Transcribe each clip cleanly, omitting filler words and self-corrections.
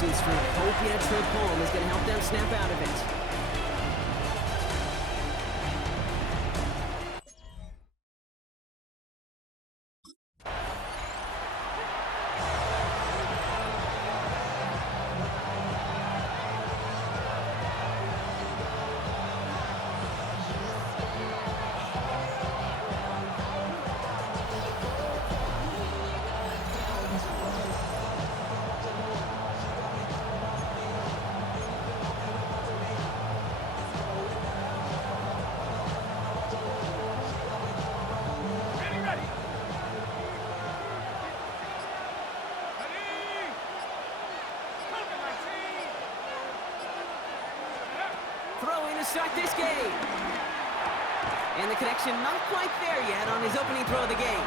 losing streak. Hoping a trip home is going to help them snap out of it. Throwing to start this game. And the connection not quite there yet on his opening throw of the game.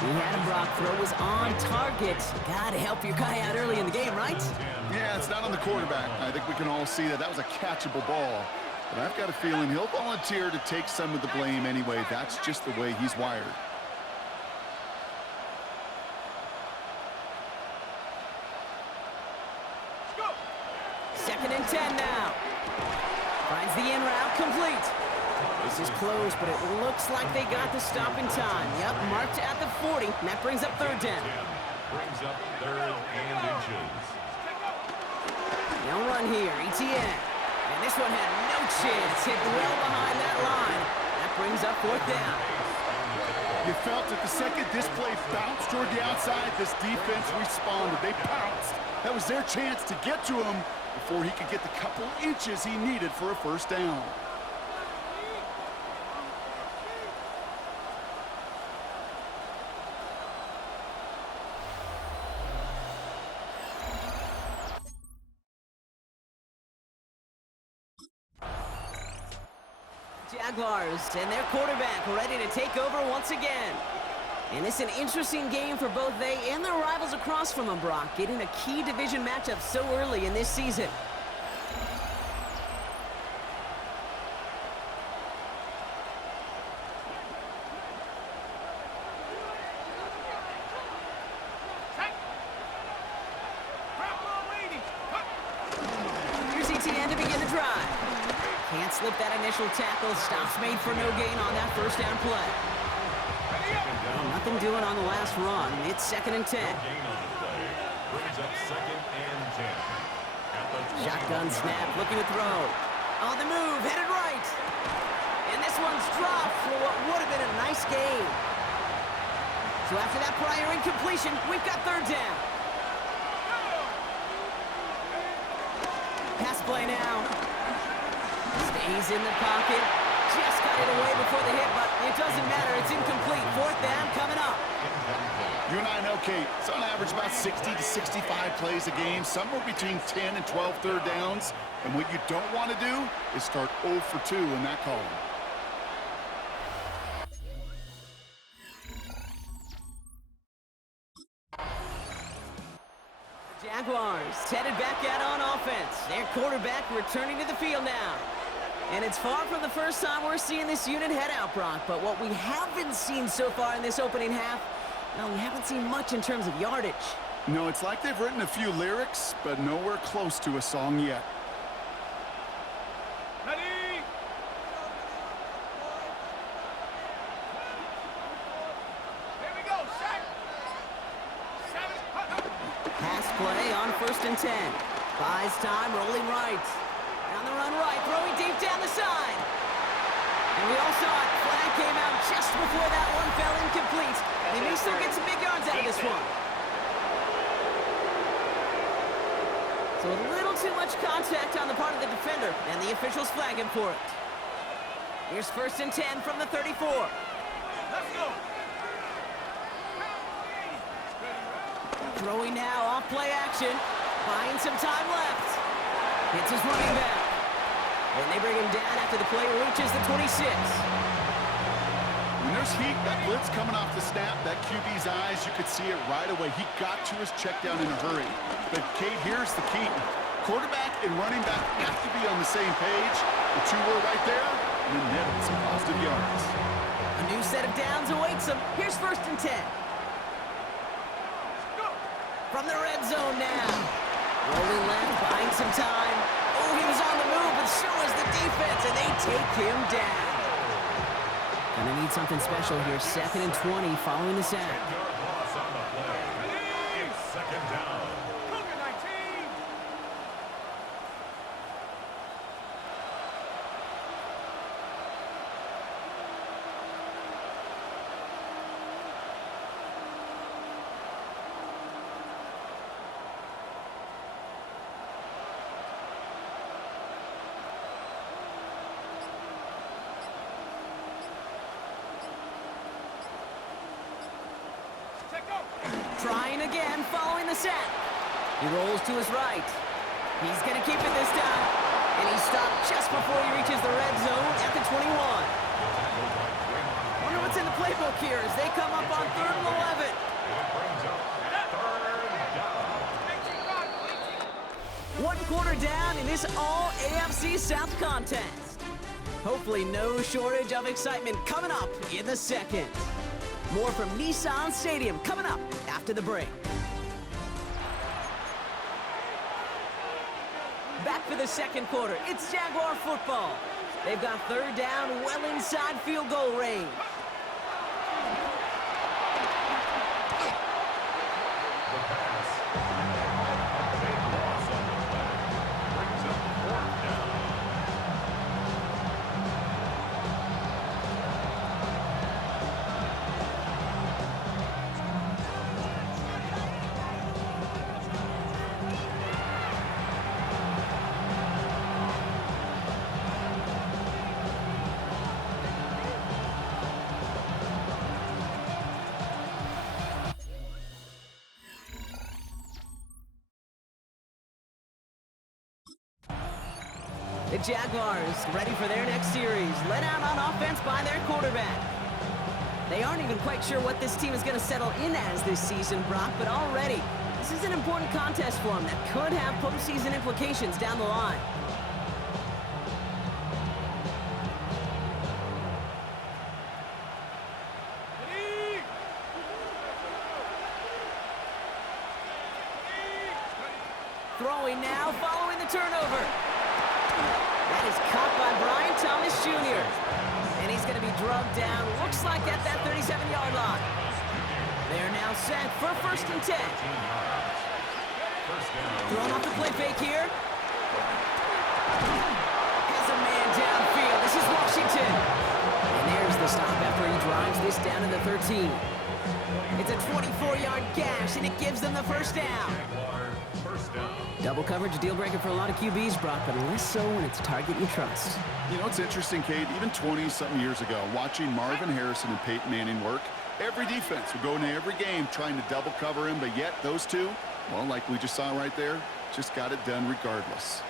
He had him, Brock. Throw was on target. Gotta help your guy out early in the game, right? Yeah, it's not on the quarterback. I think we can all see that was a catchable ball. But I've got a feeling he'll volunteer to take some of the blame anyway. That's just the way he's wired. Second and 10 now. Finds the in route complete. This is close, but it looks like they got the stop in time. Yep, marked at the 40, and that brings up third down. Brings up third and inches. No run here, ETN. And this one had no chance. Hit well behind that line. That brings up fourth down. You felt it the second this play bounced toward the outside, this defense responded. They pounced. That was their chance to get to him before he could get the couple inches he needed for a first down. Jaguars and their quarterback ready to take over once again. And it's an interesting game for both they and their rivals across from them, Brock, getting a key division matchup so early in this season. Here's ETN to begin the drive. Can't slip that initial tackle. Stops made for no gain on that first down play. Well, nothing doing on the last run. It's second and 10. Brings up second and 10. Shotgun snap, looking to throw. On the move, headed right. And this one's dropped for what would have been a nice gain. So after that prior incompletion, we've got third down. Pass play now. Stays in the pocket. Just got it away before the hit, but it doesn't matter. It's incomplete. Fourth down coming up. You and I know, Kate, it's on average about 60 to 65 plays a game, somewhere between 10 and 12 third downs. And what you don't want to do is start 0 for 2 in that column. Jaguars headed back out on offense. Their quarterback returning to the field now. And it's far from the first time we're seeing this unit head out, Brock. But what we haven't seen so far in this opening half, well, we haven't seen much in terms of yardage. No, it's like they've written a few lyrics, but nowhere close to a song yet. Ready? Here we go, set. Pass play on first and 10. Buys time, rolling right. On the run right, throwing deep down the side. And we all saw it. Flag came out just before that one fell incomplete. They may still get some big yards out of this one. So a little too much contact on the part of the defender, and the officials flag him for it. Here's first and 10 from the 34. Let's go. Throwing now, off play action. Buying some time left. Hits his running back. And they bring him down after the play reaches the 26. When there's heat, that blitz coming off the snap, that QB's eyes, you could see it right away. He got to his check down in a hurry. But, Kate, here's the key. Quarterback and running back have to be on the same page. The two were right there, and then netted some positive yards. A new set of downs awaits him. Here's first and 10. From the red zone now. need some time. Oh, he was on the move, but so was the defense, and they take him down. Gonna need something special here. 2nd and 20 following the sack. 10-yard loss on the play. It's 2nd down. Cougar 19. Trying again, following the sack. He rolls to his right. He's going to keep it this time. And he stopped just before he reaches the red zone at the 21. Wonder what's in the playbook here as they come up on 3rd and 11. It brings up 3rd down. 1 quarter down in this all-AFC South contest. Hopefully no shortage of excitement coming up in the 2nd. More from Nissan Stadium coming up after the break. Back for the 2nd quarter. It's Jaguar football. They've got 3rd down, well inside field goal range. The pass. A big loss on the play. Brings up 4th down. The Jaguars ready for their next series, led out on offense by their quarterback. They aren't even quite sure what this team is going to settle in as this season, Brock, but already this is an important contest for them that could have postseason implications down the line. Throwing now, following the turnover. That is caught by Brian Thomas Jr. And he's going to be drugged down, looks like at that 37-yard line. They're now set for 1st and 10. Throwing off the play fake here. Has a man downfield. This is Washington. And there's the stop after he drives this down to the 13. It's a 24-yard gash, and it gives them the 1st down. Double coverage, a deal breaker for a lot of QBs, Brock, but less so when it's a target you trust. You know, it's interesting, Kate, even 20-something years ago, watching Marvin Harrison and Peyton Manning work, every defense would go into every game trying to double cover him, but yet those two, well, like we just saw right there, just got it done regardless.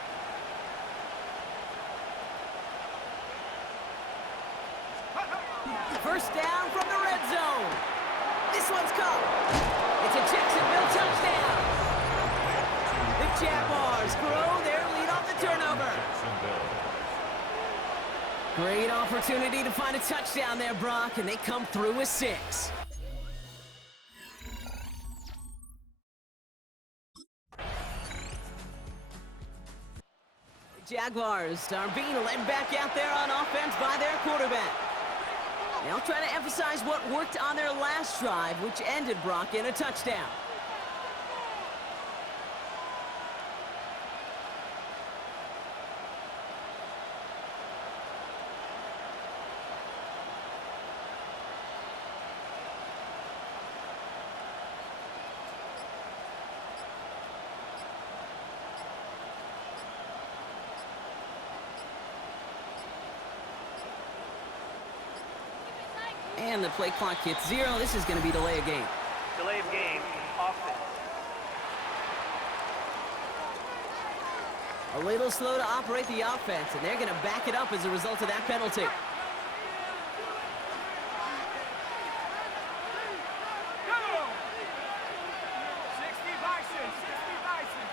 First down from the red zone. This one's caught. It's a Jacksonville touchdown. The Jaguars grow their lead off the turnover. Great opportunity to find a touchdown there, Brock, and they come through with 6. The Jaguars are being led back out there on offense by their quarterback. They'll try to emphasize what worked on their last drive, which ended, Brock, in a touchdown. And the play clock hits 0. This is going to be delay of game. Delay of game. Offense. A little slow to operate the offense, and they're going to back it up as a result of that penalty. Go! 60 Bison. 60 Bison.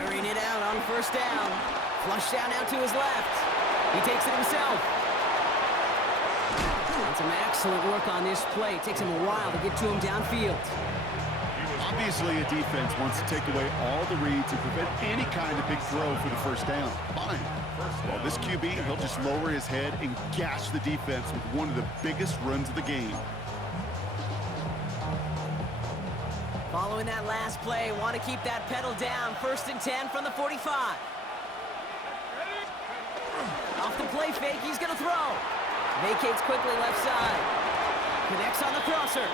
Airing it out on first down. Flush down now to his left. He takes it himself. And some excellent work on this play. It takes him a while to get to him downfield. Obviously, a defense wants to take away all the reads and prevent any kind of big throw for the first down. Fine. Well, this QB, he'll just lower his head and gash the defense with one of the biggest runs of the game. Following that last play, want to keep that pedal down. 1st and 10 from the 45. Off the play fake, he's going to throw. Vacates quickly left side. Connects on the crosser.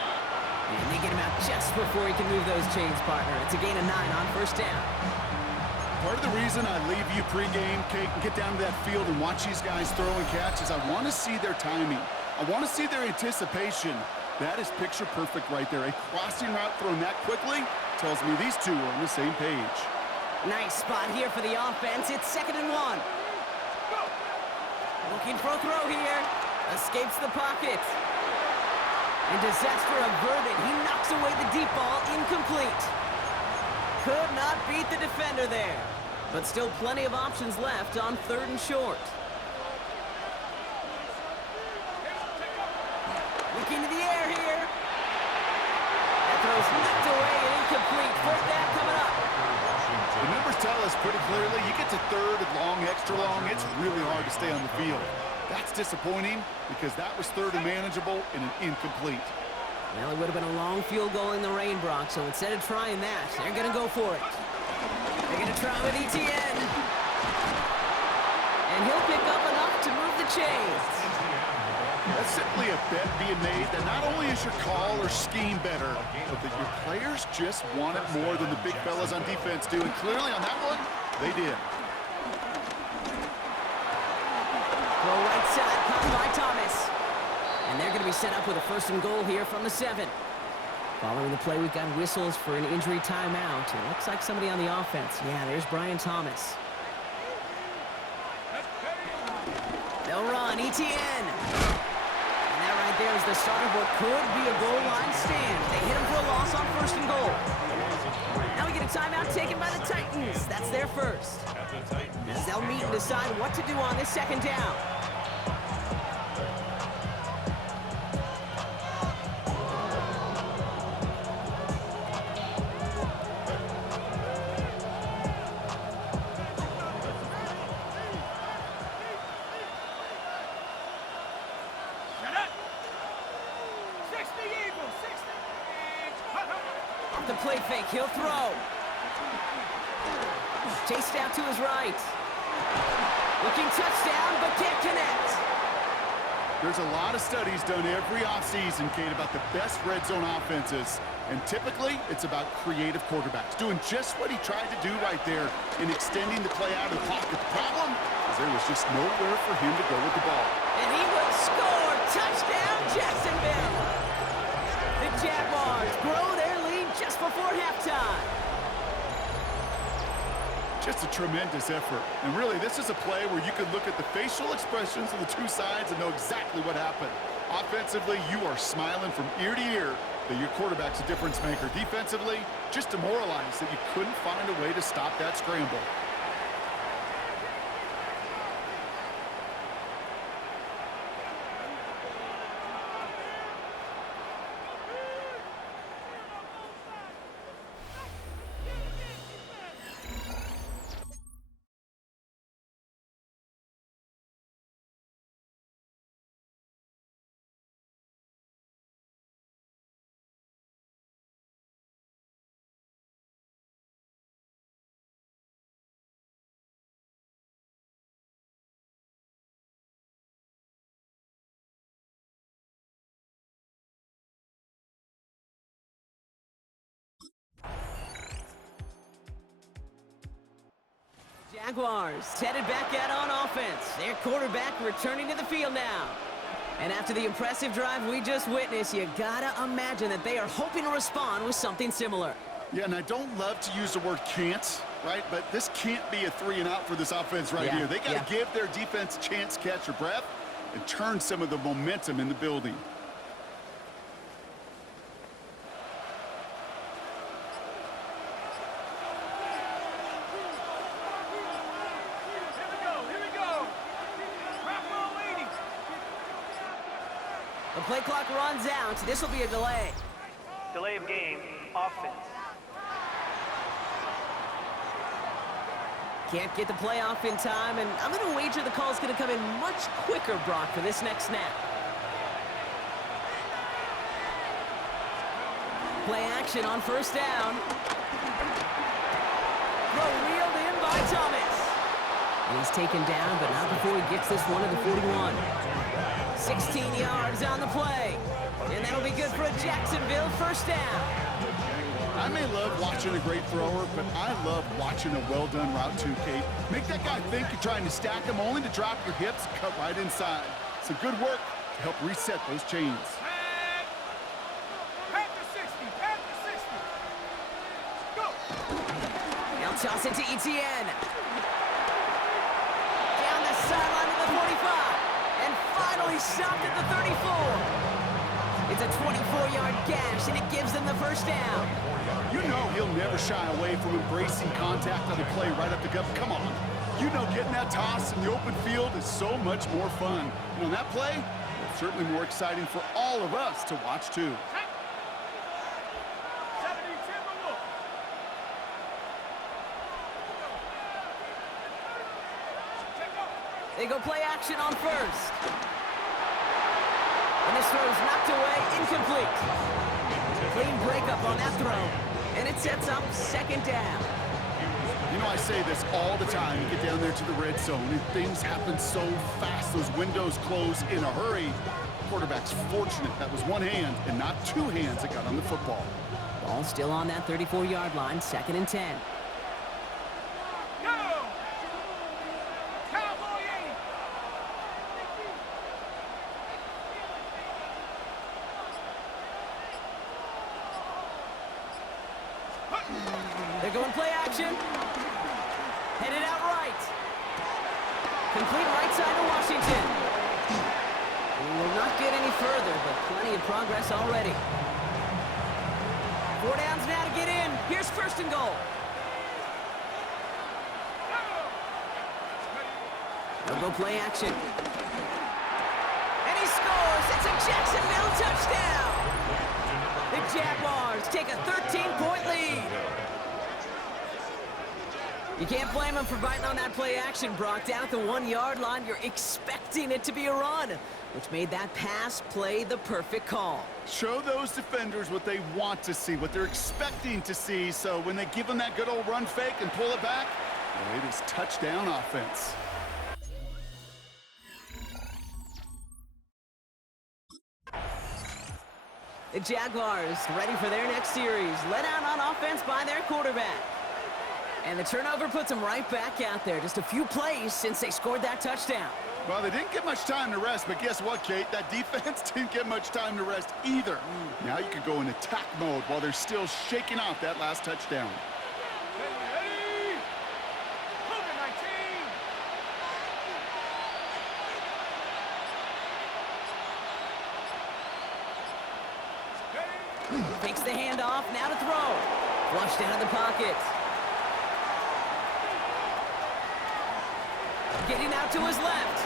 And they get him out just before he can move those chains, partner. It's a gain of 9 on first down. Part of the reason I leave you pregame, Kate, and get down to that field and watch these guys throw and catch is I want to see their timing. I want to see their anticipation. That is picture perfect right there. A crossing route thrown that quickly tells me these two are on the same page. Nice spot here for the offense. It's 2nd and 1. Looking for a throw here. Escapes the pocket. And disaster averted. He knocks away the deep ball, incomplete. Could not beat the defender there. But still plenty of options left on 3rd and short. Looking to the air here. That throw's knocked away and incomplete. 4th down coming up. The numbers tell us pretty clearly, you get to 3rd and long, extra long, it's really hard to stay on the field. That's disappointing because that was 3rd and manageable and an incomplete. Well, it would have been a long field goal in the rain, Brock, so instead of trying that, they're going to go for it. They're going to try with ETN. And he'll pick up enough to move the chains. That's simply a bet being made that not only is your call or scheme better, but that your players just want it more than the big fellas on defense do. And clearly on that one, they did. Throw right side, caught by Thomas. And they're going to be set up with a 1st and goal here from the 7. Following the play, we've got whistles for an injury timeout. It looks like somebody on the offense. Yeah, there's Brian Thomas. They'll run, ETN. And that right there is the start of what could be a goal line stand. They hit him for a loss on 1st and goal. Now we get a timeout taken by the Titans. That's their first. As they'll meet and decide what to do on this 2nd down. The play fake, he'll throw. Chased out to his right. Looking touchdown, but can't connect. There's a lot of studies done every offseason, Kate, about the best red zone offenses. And typically, it's about creative quarterbacks, doing just what he tried to do right there in extending the play out of the pocket. The problem is there was just nowhere for him to go with the ball. And he will score. Touchdown, Jacksonville. The Jaguars grow their lead just before halftime. Just a tremendous effort. And really, this is a play where you can look at the facial expressions of the two sides and know exactly what happened. Offensively, you are smiling from ear to ear that your quarterback's a difference maker. Defensively, just demoralized that you couldn't find a way to stop that scramble. Jaguars headed back out on offense. Their quarterback returning to the field now. And after the impressive drive we just witnessed, you gotta imagine that they are hoping to respond with something similar. Yeah, and I don't love to use the word can't, right? But this can't be a 3-and-out for this offense right here. They got to give their defense a chance to catch their breath and turn some of the momentum in the building. play clock runs out, so this will be a delay. Delay of game, offense. Can't get the play off in time, and I'm going to wager the call's going to come in much quicker, Brock, for this next snap. Play action on first down. Throw reeled in by Thomas. And he's taken down, but not before he gets this one to the 41. 16 yards on the play. And that'll be good for a Jacksonville first down. I may love watching a great thrower, but I love watching a well-done route too, Kate. Make that guy think you're trying to stack him only to drop your hips and cut right inside. So good work to help reset those chains. Pat to 60, pat to 60. Go. Now toss it to Etienne. Down the sideline to the 45. And finally stopped at the 34. It's a 24-yard gash, and it gives them the first down. You know he'll never shy away from embracing contact on the play right up the gut. Come on. You know getting that toss in the open field is so much more fun. And on that play, it's certainly more exciting for all of us to watch, too. 70 Timberwolves. They go play action on first. And this throw's knocked away, incomplete. Clean breakup on that throw. And it sets up second down. You know, I say this all the time. You get down there to the red zone, and things happen so fast. Those windows close in a hurry. Quarterback's fortunate that was one hand and not two hands that got on the football. Ball still on that 34-yard line, 2nd and 10. Go. Cowboy 80. They're going play action. Headed out right. Complete right side to Washington. We will not get any further, but plenty of progress already. 4 downs now to get in. Here's 1st and goal. They'll go play action. And he scores. It's a Jacksonville touchdown. The Jaguars take a 13-point lead. You can't blame him for biting on that play action, Brock. Down at the 1-yard line, you're expecting it to be a run, which made that pass play the perfect call. Show those defenders what they want to see, what they're expecting to see, so when they give them that good old run fake and pull it back, well, it is touchdown offense. The Jaguars ready for their next series, led out on offense by their quarterback. And the turnover puts them right back out there. Just a few plays since they scored that touchdown. Well, they didn't get much time to rest, but guess what, Kate? That defense didn't get much time to rest either. Now you could go in attack mode while they're still shaking off that last touchdown. Ready. Cougar 19. Takes the handoff, now to throw. Flushed out of the pocket. Getting out to his left.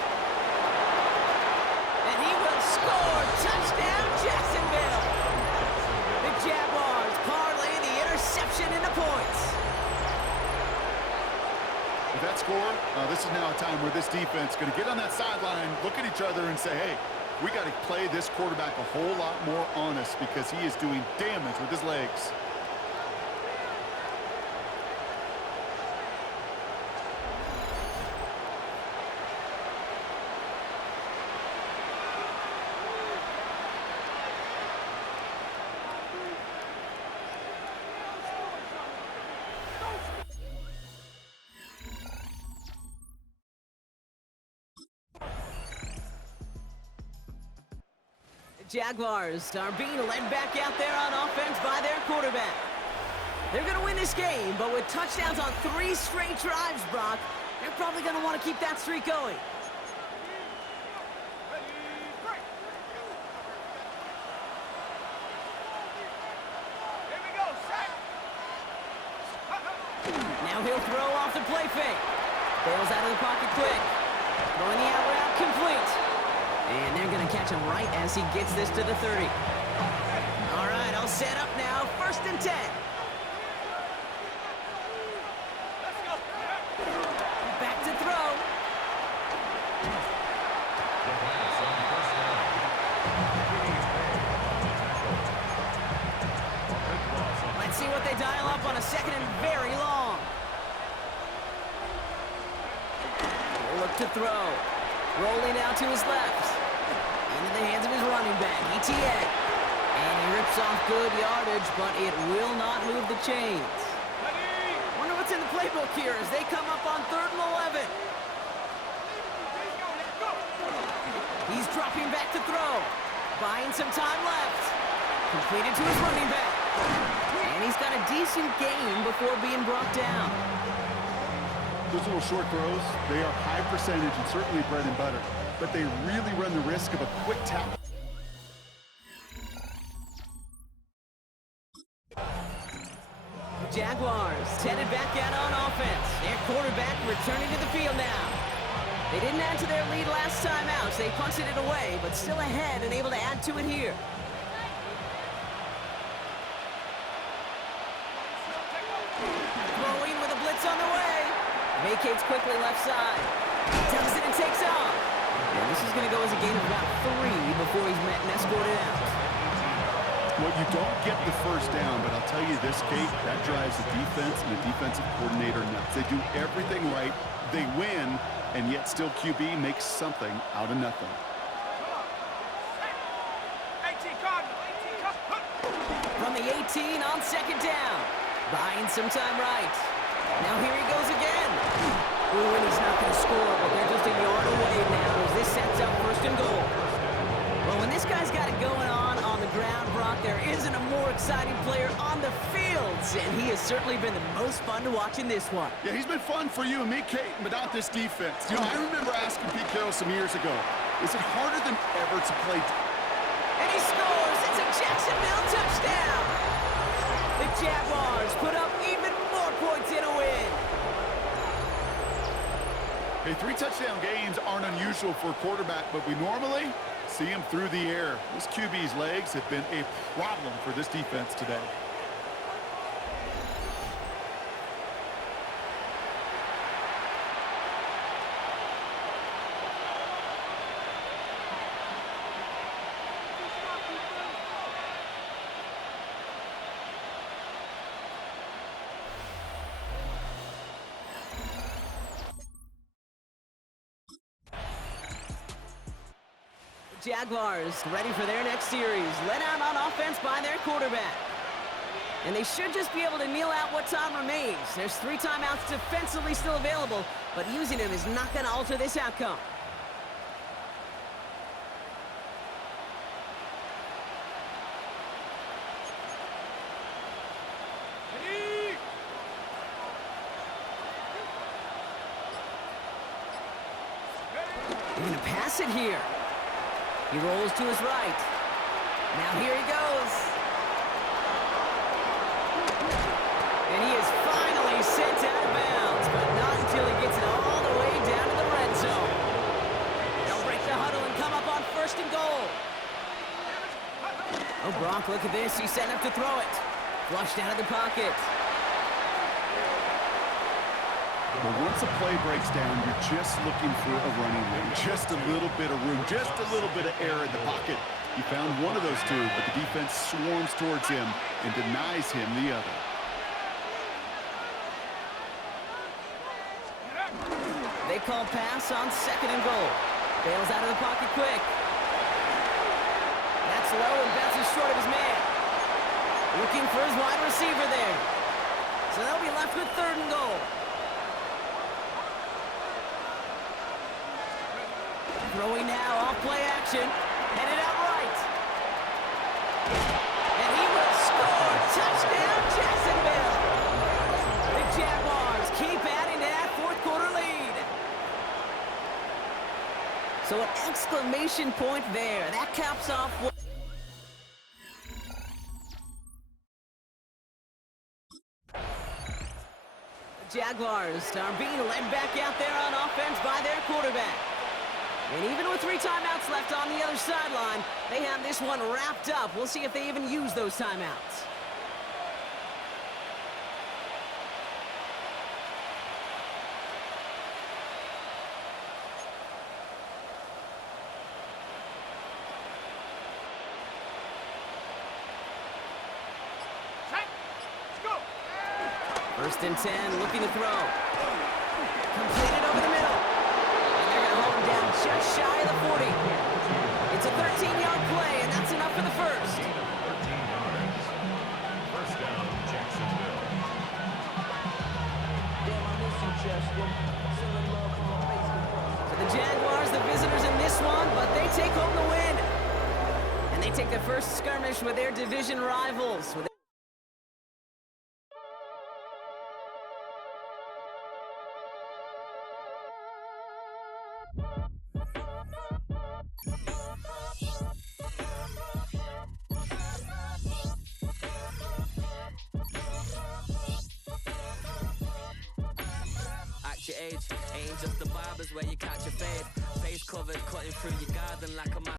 And he will score. Touchdown, Jacksonville. The Jaguars parlay the interception into points. With that score, this is now a time where this defense is going to get on that sideline, look at each other and say, hey, we got to play this quarterback a whole lot more honest because he is doing damage with his legs. Jaguars are being led back out there on offense by their quarterback. They're going to win this game, but with touchdowns on 3 straight drives, Brock, they're probably going to want to keep that streak going. Here we go, set. Now he'll throw off the play fake. Bails out of the pocket quick. Throwing the out route complete. And they're going to catch him right as he gets this to the 30. All right, I'll set up now. 1st and 10. Back to throw. The pass on 1st down. Let's see what they dial up on a 2nd and very long. Look to throw. Rolling out to his left. Into the hands of his running back, ETN. And he rips off good yardage, but it will not move the chains. Wonder what's in the playbook here as they come up on 3rd and 11. He's dropping back to throw. Buying some time left. Completed to his running back. And he's got a decent gain before being brought down. Those little short throws, they are high percentage and certainly bread and butter, but they really run the risk of a quick tap. Jaguars headed back out on offense. Their quarterback returning to the field now. They didn't add to their lead last time out, so they punted it away, but still ahead and able to add to it here. Throwing with a blitz on the way. Vacates quickly left side. Tucks it and takes off. And this is going to go as a gain of about 3 before he's met and escorted out. Well, you don't get the 1st down, but I'll tell you this, Kate, that drives the defense and the defensive coordinator nuts. They do everything right, they win, and yet still QB makes something out of nothing. From the 18 on 2nd down. Buying some time right. Now here he goes again. Ooh, and he's not going to score, but they're just a yard away now as this sets up 1st and goal. Well, when this guy's got it going on the ground, Brock, there isn't a more exciting player on the fields, and he has certainly been the most fun to watch in this one. Yeah, he's been fun for you and me, Kate, but not this defense. You know, I remember asking Pete Carroll some years ago, is it harder than ever to play? And he scores! It's a Jacksonville touchdown! The Jaguars put up even more points in a win. Hey, 3 touchdown games aren't unusual for a quarterback, but we normally see him through the air. This QB's legs have been a problem for this defense today. Jaguars ready for their next series. Led out on offense by their quarterback. And they should just be able to kneel out what time remains. There's 3 timeouts defensively still available, but using them is not going to alter this outcome. They're going to pass it here. He rolls to his right. Now here he goes. And he is finally sent out of bounds, but not until he gets it all the way down to the red zone. They'll break the huddle and come up on 1st and goal. Oh, Brock, look at this. He's set up to throw it. Flushed out of the pocket. But once a play breaks down, you're just looking for a running lane. Just a little bit of room, just a little bit of air in the pocket. He found one of those 2, but the defense swarms towards him and denies him the other. They call pass on 2nd and goal. Bails out of the pocket quick. That's low and bounces short of his man. Looking for his wide receiver there. So they'll be left with 3rd and goal. Throwing now, off play action, headed out right. And he will score! Touchdown, Jacksonville! The Jaguars keep adding to that 4th quarter lead. So an exclamation point there. That caps off what... The Jaguars are being led back out there on offense by their quarterback. And even with 3 timeouts left on the other sideline, they have this one wrapped up. We'll see if they even use those timeouts. First and 10, looking to throw. Completed over the middle. And they're going to hold him down just shy of the 40. It's a 13-yard play, and that's enough for the first. Gain of 13 yards. First down, Jacksonville. So the Jaguars, the visitors in this one, but they take home the win. And they take the first skirmish with their division rivals. Your age ain't just the barbers where you catch your fade. Face covered, cutting through your garden like a